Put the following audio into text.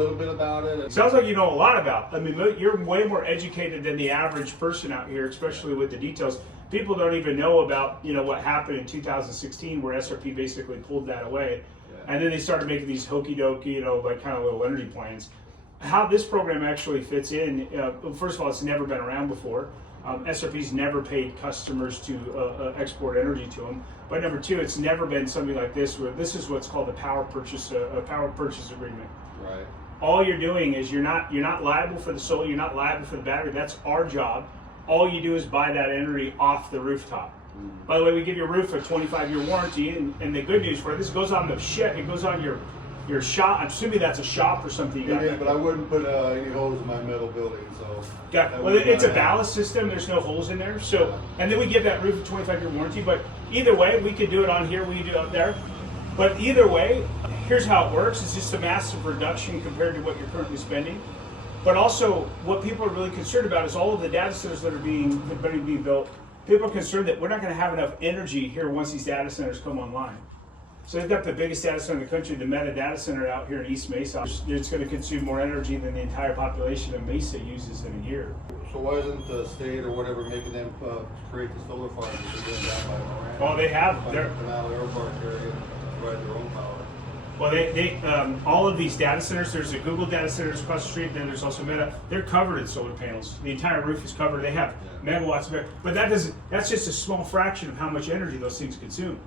little bit about it. Sounds like you know a lot about. I mean, you're way more educated than the average person out here, especially with the details. People don't even know about, you know, what happened in 2016 where SRP basically pulled that away. Yeah. And then they started making these hokey dokey, you know, like kind of little energy plans. How this program actually fits in, first of all, it's never been around before. SRP's never paid customers to export energy to them. But number two, it's never been something like this where this is what's called a power purchase agreement. Right. All you're doing is you're not liable for the solar, you're not liable for the battery. That's our job. All you do is buy that energy off the rooftop. Mm-hmm. By the way, we give your roof a 25-year warranty, and the good news for it, this goes on the ship. It goes on your shop. I'm assuming that's a shop or something. It is, but I wouldn't put any holes in my metal building. So. Well, it's a ballast system. There's no holes in there. So, and then we give that roof a 25-year warranty. But either way, we could do it on here. We do it up there. But either way, here's how it works. It's just a massive reduction compared to what you're currently spending. But also, what people are really concerned about is all of the data centers that are being built. People are concerned that we're not going to have enough energy here once these data centers come online. So they've got the biggest data center in the country, the Meta data center out here in East Mesa. It's going to consume more energy than the entire population of Mesa uses in a year. So why isn't the state or whatever making them create the solar farms? They're doing that by Moran. Well, they have. Canal Airport area provide their own power. Well, they all of these data centers, there's a Google data centers across the street, then there's also Meta, they're covered in solar panels. The entire roof is covered. They have megawatts of it. But that's just a small fraction of how much energy those things consume.